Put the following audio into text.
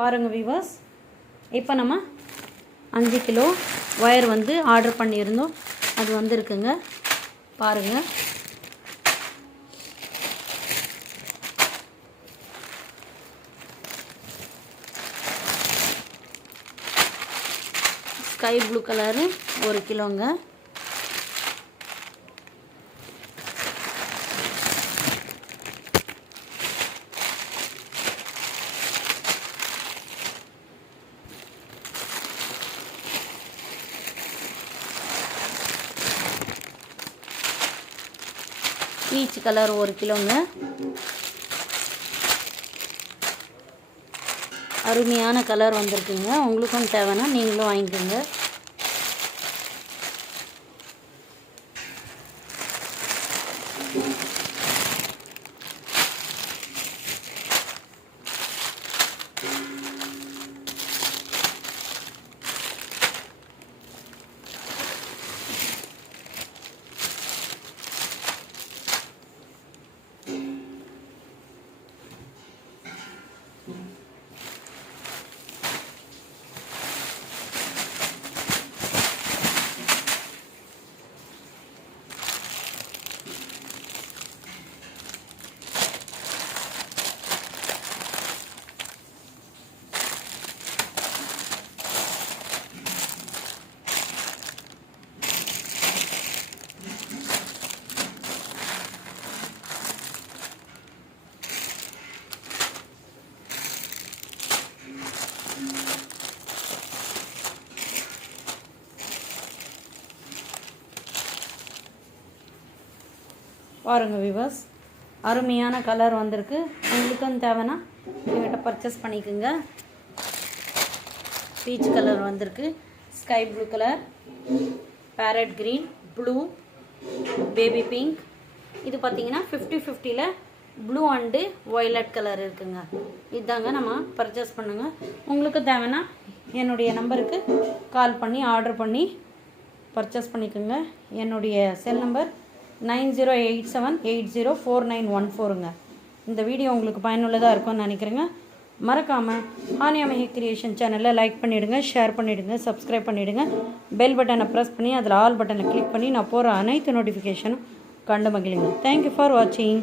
பாருங்கள் வியூவர்ஸ், இப்போ நம்ம 5 கிலோ ஒயர் வந்து ஆர்டர் பண்ணியிருந்தோம். அது வந்துருக்குங்க. பாருங்கள், ஸ்கை ப்ளூ கலரு 1 கிலோங்க. பீச் கலர் 1 கிலோங்க. அருமையான கலர் வந்திருக்குங்க. உங்களுக்கும் தேவைன்னா நீங்களும் வாங்கிக்கோங்க. பாருங்கள் வியூவர்ஸ், அருமையான கலர் வந்திருக்கு. உங்களுக்கும் தேவைன்னா என்கிட்ட பர்ச்சேஸ் பண்ணிக்கோங்க. பீச் கலர் வந்திருக்கு, sky blue colour, farad green, blue, baby pink. இது பார்த்திங்கன்னா 50-50ல் ப்ளூ அண்டு வயலட் கலர் இருக்குங்க. இதுதாங்க நம்ம பர்ச்சேஸ் பண்ணுங்க. உங்களுக்கு தேவைன்னா என்னுடைய நம்பருக்கு கால் பண்ணி ஆர்டர் பண்ணி பர்ச்சேஸ் பண்ணிக்கோங்க. என்னுடைய செல் நம்பர் 9087804914ங்க. இந்த வீடியோ உங்களுக்கு பயனுள்ளதாக இருக்கும்னு நினைக்கிறேங்க. மறக்காமல் ஹானியா மெஹக் கிரியேஷன் சேனலை லைக் பண்ணிவிடுங்க, ஷேர் பண்ணிவிடுங்க, சப்ஸ்கிரைப் பண்ணிவிடுங்க. பெல் பட்டனை ப்ரெஸ் பண்ணி அதில் ஆல் பட்டனை கிளிக் பண்ணி நான் போகிற அனைத்து நோட்டிஃபிகேஷனும் கண்டு மகிழுங்க. தேங்க்யூ ஃபார் வாட்சிங்.